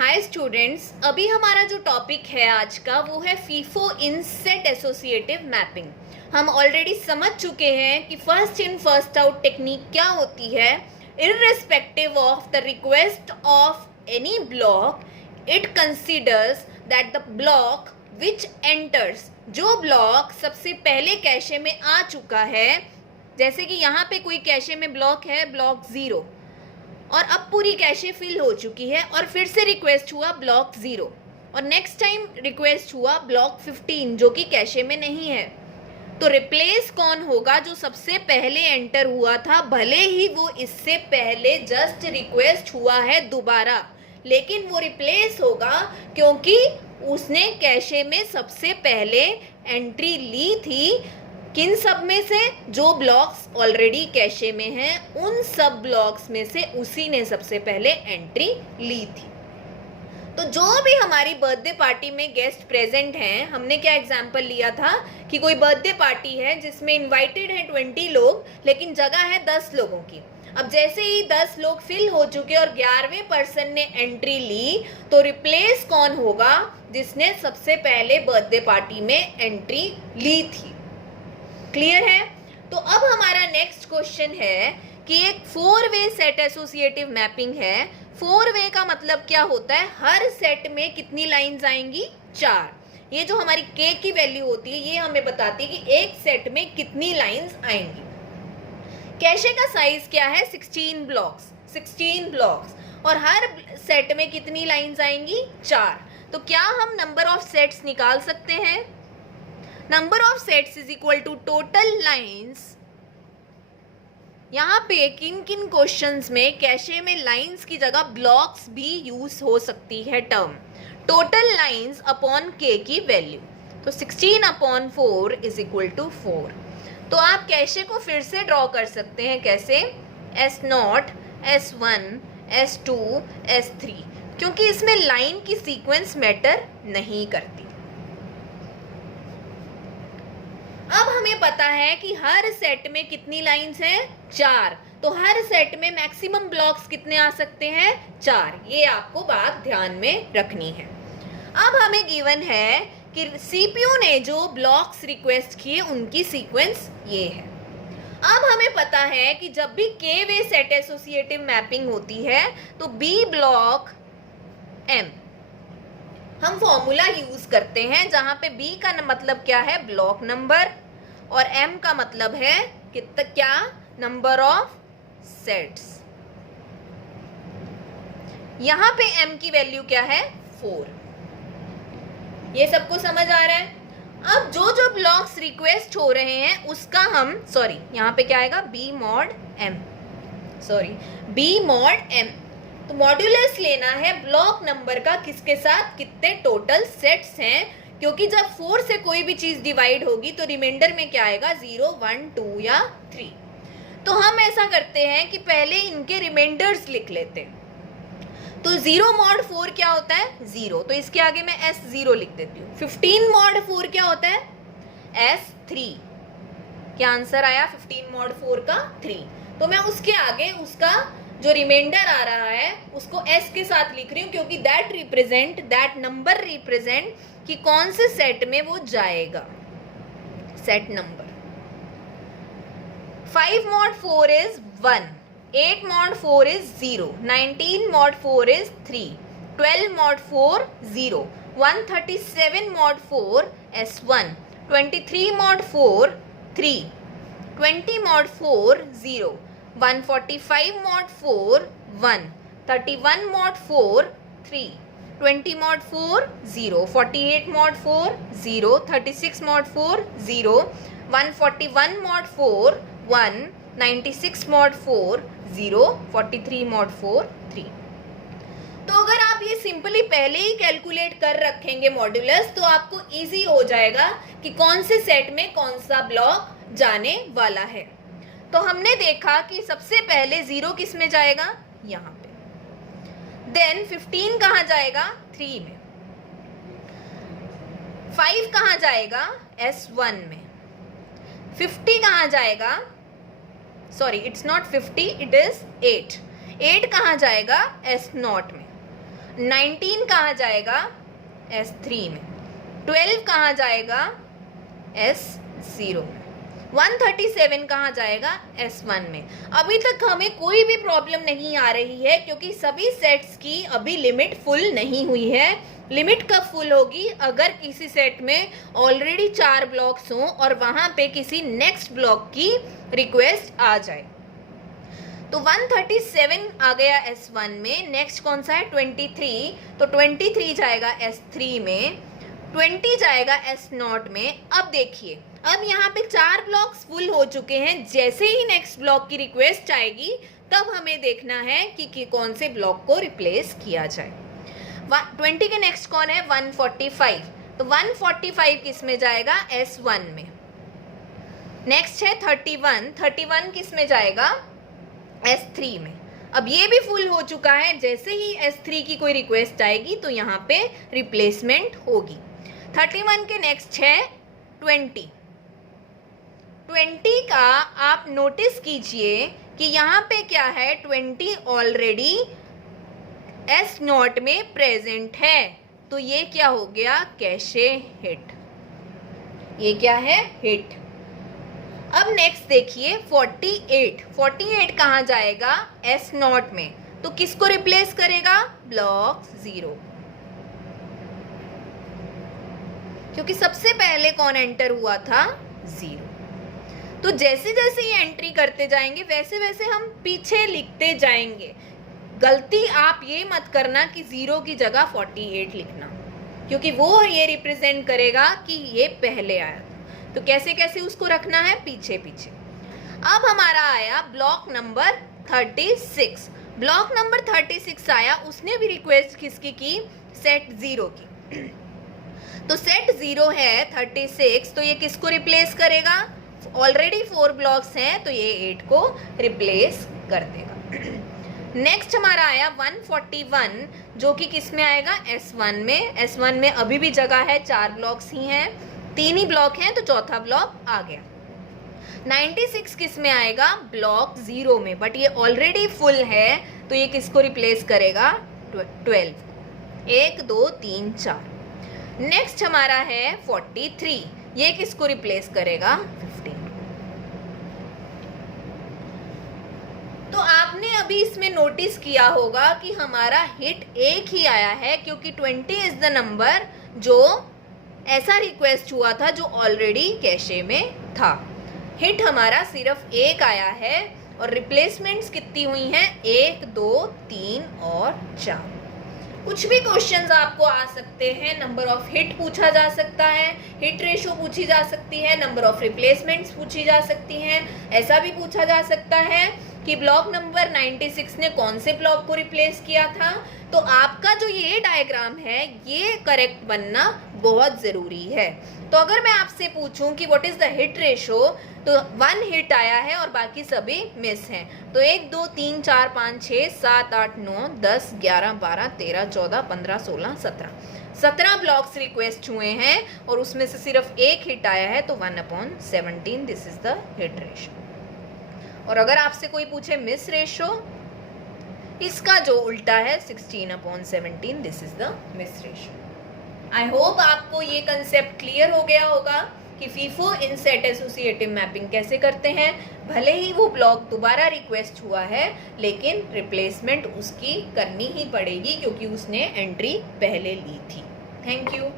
Hi students, अभी हमारा जो टॉपिक है आज का वो है फीफो इन सेट एसोसिएटिव मैपिंग। हम ऑलरेडी समझ चुके हैं कि first in first out technique क्या होती है। Irrespective of the request of any block, it considers that the block which enters, जो ब्लॉक सबसे पहले कैशे में आ चुका है, जैसे कि यहाँ पे कोई कैशे में ब्लॉक है ब्लॉक 0 और अब पूरी कैशे फिल हो चुकी है और फिर से रिक्वेस्ट हुआ ब्लॉक 0 और नेक्स्ट टाइम रिक्वेस्ट हुआ ब्लॉक 15 जो कि कैशे में नहीं है। तो रिप्लेस कौन होगा? जो सबसे पहले एंटर हुआ था, भले ही वो इससे पहले जस्ट रिक्वेस्ट हुआ है दोबारा, लेकिन वो रिप्लेस होगा क्योंकि उसने कैशे में सबसे पहले एंट्री ली थी। किन सब में से? जो ब्लॉक्स ऑलरेडी कैशे में हैं उन सब ब्लॉक्स में से उसी ने सबसे पहले एंट्री ली थी। तो जो भी हमारी बर्थडे पार्टी में गेस्ट प्रेजेंट हैं, हमने क्या एग्जाम्पल लिया था कि कोई बर्थडे पार्टी है जिसमें इनवाइटेड हैं 20 लोग लेकिन जगह है 10 लोगों की। अब जैसे ही 10 लोग फिल हो चुके और 11वें पर्सन ने एंट्री ली, तो रिप्लेस कौन होगा? जिसने सबसे पहले बर्थडे पार्टी में एंट्री ली थी। क्लियर है? तो अब हमारा नेक्स्ट क्वेश्चन है कि एक 4-वे सेट एसोसिएटिव मैपिंग है। 4-वे का मतलब क्या होता है? हर सेट में कितनी लाइंस आएंगी? 4। ये जो हमारी k की वैल्यू होती है ये हमें बताती है कि एक सेट में कितनी लाइंस आएंगी। कैशे का साइज क्या है? 16 ब्लॉक्स और हर सेट में कितनी लाइंस आएंगी? 4। तो क्या हम नंबर ऑफ सेट्स निकाल सकते हैं? Number of sets is equal to total lines. यहाँ पे किन किन क्वेश्चंस में कैशे में लाइंस की जगह ब्लॉक्स भी यूज हो सकती है टर्म टोटल लाइंस अपॉन के की वैल्यू। तो 16/4 इज इक्वल टू 4। तो आप कैशे को फिर से ड्रॉ कर सकते हैं। कैसे? S0, S1, S2, S3, क्योंकि इसमें लाइन की सीक्वेंस मैटर नहीं करती। अब हमें पता है कि हर सेट में कितनी लाइंस हैं? 4। तो हर सेट में मैक्सिमम ब्लॉक्स कितने आ सकते हैं? 4। ये आपको बात ध्यान में रखनी है। अब हमें गिवन है कि सीपीयू ने जो ब्लॉक्स रिक्वेस्ट किए उनकी सीक्वेंस ये है। अब हमें पता है कि जब भी k-वे सेट एसोसिएटिव मैपिंग होती है तो b ब्लॉक m, हम फॉर्मूला यूज करते हैं जहां पे b का मतलब क्या है? ब्लॉक नंबर, और m का मतलब है कितना, क्या? Number of sets. यहां पे m की वैल्यू क्या है? 4। ये सबको समझ आ रहा है? अब जो जो ब्लॉक्स रिक्वेस्ट हो रहे हैं उसका हम यहां पे क्या आएगा? b mod m। तो मॉड्यूलस लेना है ब्लॉक नंबर का, किसके साथ? कितने टोटल सेट्स हैं, क्योंकि जब 4 से कोई भी चीज डिवाइड होगी तो रिमाइंडर में क्या आएगा? 0, 1, 2 या 3। तो हम ऐसा करते हैं कि पहले इनके रिमाइंडर्स लिख लेते हैं। तो 0 mod 4 क्या होता है? 0। तो इसके आगे मैं S0 लिख देती हूँ। 15 mod 4 क्या होता है? S3। क्या आंसर आया 15 mod 4 का? 3। तो मैं उसके आगे उसका जो रिमाइंडर आ रहा है उसको S के साथ लिख रही हूँ, क्योंकि दैट नंबर रिप्रेजेंट कि कौन से सेट में वो जाएगा। Set number 5 mod 4 is 1, 8 mod 4 is 0, 19 mod 4 is 3, 12 mod 4 0, 137 mod 4 S1, 23 mod 4 3, 20 mod 4 0, 145 mod 4 1, 31 mod 4 3, 20 mod 4 0, 48 mod 4 0, 36 mod 4 0, 141 mod 4 1, 96 mod 4 0, 43 mod 4 3। तो अगर आप ये सिंपली पहले ही कैलकुलेट कर रखेंगे मॉड्यूलस, तो आपको इजी हो जाएगा कि कौन से सेट में कौन सा ब्लॉक जाने वाला है। तो हमने देखा कि सबसे पहले 0 किस में जाएगा? यहाँ पे। देन 15 कहाँ जाएगा? 3 में। 5 कहाँ जाएगा? S1 में। 50 कहाँ जाएगा? इट्स नॉट 50, इट इज 8 कहाँ जाएगा? S0 में। 19 कहाँ जाएगा S3 में, 12 कहाँ जाएगा S0 में, 137 कहाँ जाएगा S1 में। अभी तक हमें कोई भी प्रॉब्लम नहीं आ रही है क्योंकि सभी सेट्स की अभी लिमिट फुल नहीं हुई है। लिमिट कब फुल होगी? अगर किसी सेट में ऑलरेडी 4 ब्लॉक्स हों और वहां पे किसी नेक्स्ट ब्लॉक की रिक्वेस्ट आ जाए। तो 137 आ गया S1 में, नेक्स्ट कौन सा है 23, तो 23 जाएगा S3 में, 20 जाएगा S0 में। अब देखिए, अब यहाँ पे 4 ब्लॉक्स फुल हो चुके हैं। जैसे ही नेक्स्ट ब्लॉक की रिक्वेस्ट आएगी तब हमें देखना है कि कौन से ब्लॉक को रिप्लेस किया जाए। 20 के नेक्स्ट कौन है 145, तो 145 किस में जाएगा S1 में। नेक्स्ट है 31 किस में जाएगा S3 में। अब ये भी फुल हो चुका है, जैसे ही S3 की कोई रिक्वेस्ट आएगी तो यहाँ पे रिप्लेसमेंट होगी। 31 के नेक्स्ट है 20 का आप नोटिस कीजिए कि यहाँ पे क्या है 20 ऑलरेडी S0 में प्रेजेंट है, तो ये क्या हो गया कैशे हिट, ये क्या है हिट। अब नेक्स्ट देखिए 48 कहाँ जाएगा S0 में, तो किसको रिप्लेस करेगा ब्लॉक 0, क्योंकि सबसे पहले कौन एंटर हुआ था 0। तो जैसे जैसे ये एंट्री करते जाएंगे वैसे वैसे हम पीछे लिखते जाएंगे। गलती आप ये मत करना कि 0 की जगह 48 लिखना, क्योंकि वो ये रिप्रेजेंट करेगा कि ये पहले आया। तो कैसे कैसे उसको रखना है पीछे पीछे। अब हमारा आया ब्लॉक नंबर 36। ब्लॉक नंबर 36 आया, उसने भी रिक्वेस्ट किसकी की सेट 0 की। तो सेट 0 है 36, तो ये किसको रिप्लेस करेगा, ऑलरेडी 4 ब्लॉक्स हैं तो ये 8 को रिप्लेस कर देगा। नेक्स्ट हमारा आया 141, जो कि किस में आएगा S1 में। S1 में अभी भी जगह है, 4 ब्लॉक्स ही हैं, 3 ही ब्लॉक हैं, तो चौथा ब्लॉक आ गया। 96 किस में आएगा ब्लॉक 0 में, बट ये ऑलरेडी फुल है तो ये किसको रिप्लेस करेगा 12, 1 2 3 4। नेक्स्ट हमारा है 43, ये किसको रिप्लेस करेगा 15। तो आपने अभी इसमें नोटिस किया होगा कि हमारा हिट एक ही आया है, क्योंकि 20 इज द नंबर जो ऐसा रिक्वेस्ट हुआ था जो ऑलरेडी कैशे में था। हिट हमारा सिर्फ एक आया है और रिप्लेसमेंट्स कितनी हुई हैं 1 2 3 और 4। कुछ भी क्वेश्चंस आपको आ सकते हैं, नंबर ऑफ हिट पूछा जा सकता है, हिट रेशो पूछी जा सकती है, नंबर ऑफ रिप्लेसमेंट्स पूछी जा सकती हैं। ऐसा भी पूछा जा सकता है कि ब्लॉक नंबर 96 ने कौन से ब्लॉक को रिप्लेस किया था। तो आपका जो ये डायग्राम है ये करेक्ट बनना बहुत ज़रूरी है। तो अगर मैं आपसे पूछूं कि what is the hit ratio, तो 1 हिट आया है और बाकी सभी मिस हैं। तो 1 2 3 4 5 6 7 8 9 10 11 12 13 14 15 16 17 ब्लॉक्स रिक्वेस्ट हुए हैं और उसमें से सिर्फ एक हिट आया है, तो 1/17 this is the hit ratio. और अगर आपसे कोई पूछे मिस रेशो, इसका जो उल्टा है 16/17 this is the miss ratio. I hope आपको ये कंसेप्ट क्लियर हो गया होगा कि फीफो इनसेट एसोसिएटिव मैपिंग कैसे करते हैं। भले ही वो ब्लॉक दोबारा रिक्वेस्ट हुआ है, लेकिन रिप्लेसमेंट उसकी करनी ही पड़ेगी क्योंकि उसने एंट्री पहले ली थी। Thank you.